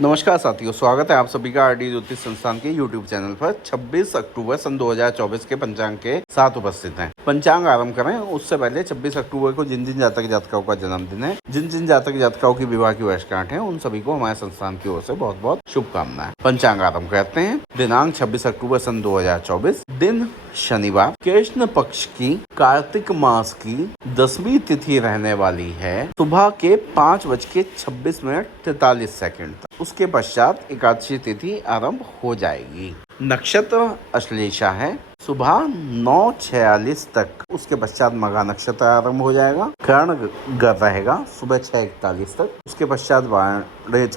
नमस्कार साथियों, स्वागत है आप सभी का आरडी ज्योतिष संस्थान के यूट्यूब चैनल पर। 26 अक्टूबर सन 2024 के पंचांग के साथ उपस्थित हैं। पंचांग आरंभ करें उससे पहले 26 अक्टूबर को जिन जिन जातक जातिकाओं का जन्मदिन है, जिन जिन जातक जातिकाओं की विवाह की वर्षगांठ है, उन सभी को हमारे संस्थान की ओर से बहुत बहुत शुभकामनाएं। पंचांग आरंभ करते हैं। दिनांक 26 अक्टूबर सन 2024, दिन शनिवार, कृष्ण पक्ष की कार्तिक मास की 10वीं तिथि रहने वाली है सुबह के 5:26 तक। उसके पश्चात एकादशी तिथि आरंभ हो जाएगी। नक्षत्र अश्लेषा है सुबह 9:46 तक। उसके पश्चात मघा नक्षत्र आरंभ हो जाएगा। कर्ण गर रहेगा सुबह 6:41 तक। उसके पश्चात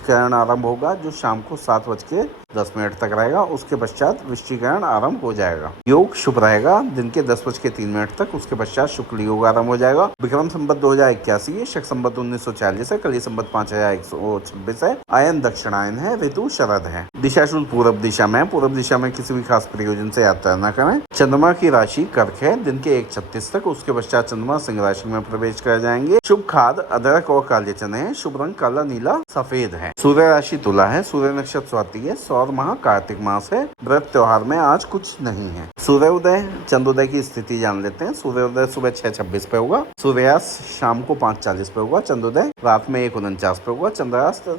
कर्ण आरंभ होगा जो शाम को 7:10 तक रहेगा। उसके पश्चात वृश्चिकरण आरंभ हो जाएगा। योग शुभ रहेगा दिन के 10:03 तक। उसके पश्चात शुक्ल योग आरंभ हो जाएगा। विक्रम संवत 2081 है, शक संवत 1940 है, कली संवत 5126 है, आयन दक्षिणायन है, ऋतु शरद है। दिशा शुद्ध पूर्व दिशा में। पूर्व दिशा में किसी भी खास प्रयोजन से यात्रा न करें। चंद्रमा की राशि कर्क है दिन के 1:36 तक। उसके पश्चात चंद्रमा सिंह राशि में प्रवेश कर जाएंगे। शुभ खाद अदरक और काले चने हैं। शुभ रंग काला, नीला, सफेद है। सूर्य राशि तुला है। सूर्य नक्षत्र स्वाति है। सौर माह कार्तिक मास है। व्रत त्योहार में आज कुछ नहीं है। सूर्योदय चंद्रोदय की स्थिति जान लेते हैं। सूर्योदय सुबह 6:26 पे होगा। सूर्यास्त शाम को 5:40 पे होगा। चंद्रोदय रात में 1:49 पे होगा। चंद्रास्त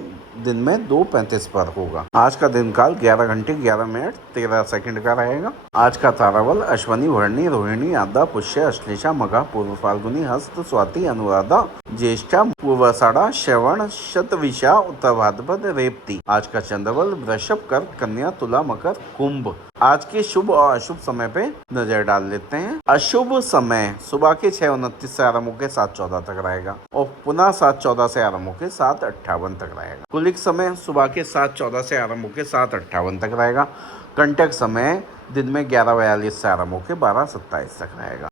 दिन में 2:35 पर होगा। आज का दिन काल 11 घंटे 11 मिनट 13 सेकंड का रहेगा। आज का ताराबल अश्वनी, भरणी, रोहिणी, आद्रा, पुष्य, अश्लेषा, मघा, पूर्व फाल्गुनी, हस्त, स्वाति, अनुराधा, ज्येष्ठा, पूर्वाषाढ़ा, श्रवण, शतविशा, उत्तर भाद्रपद, रेवती। आज का चंद्रबल वृषभ, कर्क, कन्या, तुला, मकर, कुंभ। आज के शुभ और अशुभ समय पे नजर डाल लेते हैं। अशुभ समय सुबह के 6:29 से आरंभ होकर 7:14 तक रहेगा और पुनः 7:14 से आरंभ होकर 7:58 तक रहेगा। कुलिक समय सुबह के 7:14 से आरंभ होकर 7:58 तक रहेगा। कंटक समय दिन में 11:42 से आरंभ होकर 12:27 तक रहेगा।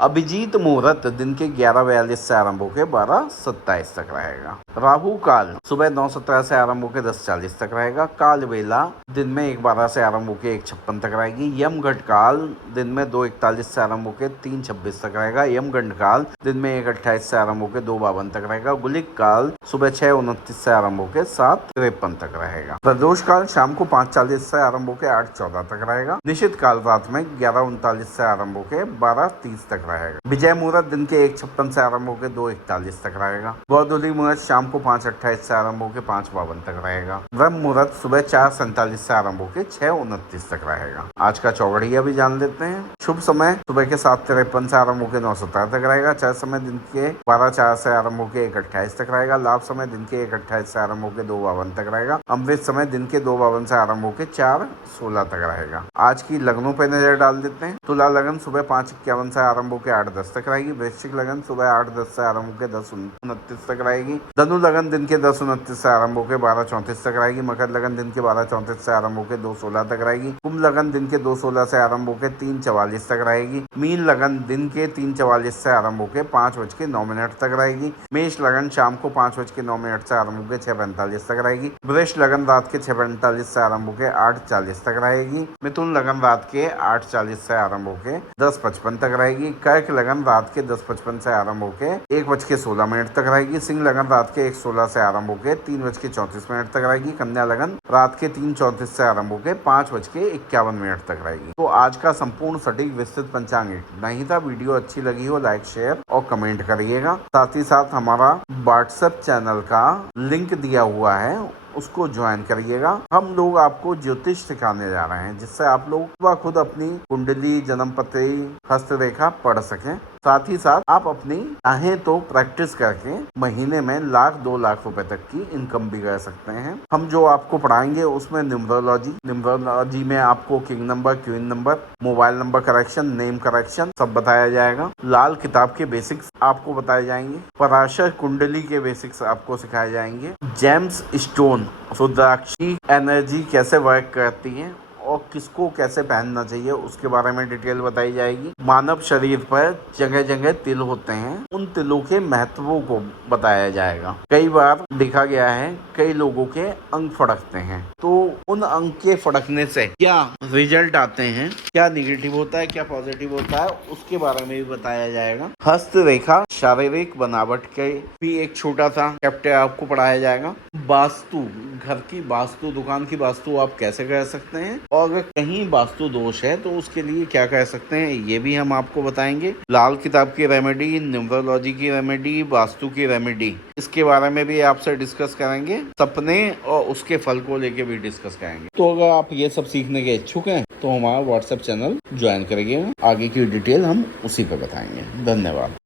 अभिजीत मुहूर्त दिन के 11:42 से आरंभ होकर 12:27 तक रहेगा। राहु काल सुबह 9:17 से आरंभ होकर 10:40 तक रहेगा। काल बेला दिन में 1:12 से आरंभ होकर 1:56 तक रहेगी। यमघट काल दिन में 2:41 से आरंभ होकर 3:26 तक रहेगा। यमगंड काल दिन में 1:28 से आरंभ होकर 2:52 तक रहेगा। गुलिक काल सुबह 6:29 से आरंभ होकर 7:53 तक रहेगा। प्रदोष काल शाम को 5:40 से आरंभ होकर 8:14 तक रहेगा। निशित काल रात में 11:39 से आरंभ होकर 12:30 तक रहेगा। विजय मुहूर्त दिन के 1:56 से आरंभ होकर 2:41 तक रहेगा। गौधूली मुहूर्त शाम को 5:28 से आरंभ होकर 5:52 तक रहेगा। ब्रह्म मुहूर्त सुबह 4:47 से आरंभ होकर 6:29 तक रहेगा। आज का चौघड़िया भी जान लेते हैं। शुभ समय सुबह के 7:53 से आरंभ होकर 9:17 तक रहेगा। चार समय दिन के 12:04 से आरंभ होकर 1:28 तक रहेगा। लाभ समय दिन के 1:28 से आरंभ होकर 2:52 तक रहेगा। अमृत समय दिन के 2:52 से आरंभ होकर 4:16 तक रहेगा। आज की लग्नों पर नजर डाल देते हैं। तुला लगन सुबह 5:51 से आरंभ होकर 8:10 तक रहेगी। वृश्चिक लगन सुबह 8:10 से आरंभ होकर 10:29 तक रहेगी। धनु लगन दिन के 10:29 से आरंभ होकर 12:34 तक रहेगी। मकर लगन दिन के 12:34 से आरंभ होकर 2:16 तक रहेगी। कुंभ लगन दिन के 2:16 से आरंभ होकर 3:44 तक रहेगी। मीन लगन दिन के 3:44 से आरंभ होकर 5:09 तक रहेगी। मेष लगन शाम को 5:09 से आरंभ होकर 6:45 तक रहेगी। वृष लगन रात के 6:45 से आरंभ होकर 8:40 तक रहेगी। मिथुन लगन रात के 8:40 से आरंभ होकर 10:55 तक रहेगी। कर्क लगन रात के 10:55 से आरंभ होकर 1:16 तक रहेगी। सिंह लगन रात के 1:16 से आरंभ होकर 3:34 तक रहेगी। कन्या लगन रात के 3:34 से आरंभ होकर 5:51 तक रहेगी। तो आज का संपूर्ण सटीक विस्तृत पंचांग नहीं था। वीडियो अच्छी लगी हो लाइक, शेयर और कमेंट करिएगा। साथ ही साथ हमारा व्हाट्सएप चैनल का लिंक दिया हुआ है, उसको ज्वाइन करिएगा। हम लोग आपको ज्योतिष सिखाने जा रहे हैं जिससे आप लोग खुद अपनी कुंडली, जन्म पत्री, हस्तरेखा पढ़ सकें। साथ ही साथ आप अपनी चाहें तो प्रैक्टिस करके महीने में 1,00,000-2 लाख रुपए तक की इनकम भी कर सकते हैं। हम जो आपको पढ़ाएंगे उसमें न्यूमरोलॉजी में आपको king number, queen number, mobile number correction, name correction सब बताया जाएगा। लाल किताब के बेसिक्स आपको बताए जाएंगे। पराशर कुंडली के बेसिक्स आपको सिखाए जाएंगे। जेम्स स्टोन, रुद्राक्षी एनर्जी कैसे वर्क करती है और किसको कैसे पहनना चाहिए उसके बारे में डिटेल बताई जाएगी। मानव शरीर पर जगह जगह तिल होते हैं, उन तिलों के महत्वों को बताया जाएगा। कई बार देखा गया है कई लोगों के अंग फड़कते हैं, तो उन अंग के फड़कने से क्या रिजल्ट आते हैं, क्या निगेटिव होता है, क्या पॉजिटिव होता है, उसके बारे में भी बताया जाएगा। हस्त रेखा शारीरिक बनावट के भी एक छोटा सा चैप्टर आपको पढ़ाया जाएगा। वास्तु, घर की वास्तु, दुकान की वास्तु आप कैसे कर सकते हैं, और अगर कहीं वास्तु दोष है तो उसके लिए क्या कर सकते हैं, ये भी हम आपको बताएंगे। लाल किताब की रेमेडी, न्यूमरोलॉजी की रेमेडी, वास्तु की रेमेडी, इसके बारे में भी आपसे डिस्कस करेंगे। सपने और उसके फल को लेके भी डिस्कस करेंगे। तो अगर आप ये सब सीखने के इच्छुक हैं तो हमारा व्हाट्सएप चैनल ज्वाइन करिएगा, आगे की डिटेल हम उसी पर बताएंगे। धन्यवाद।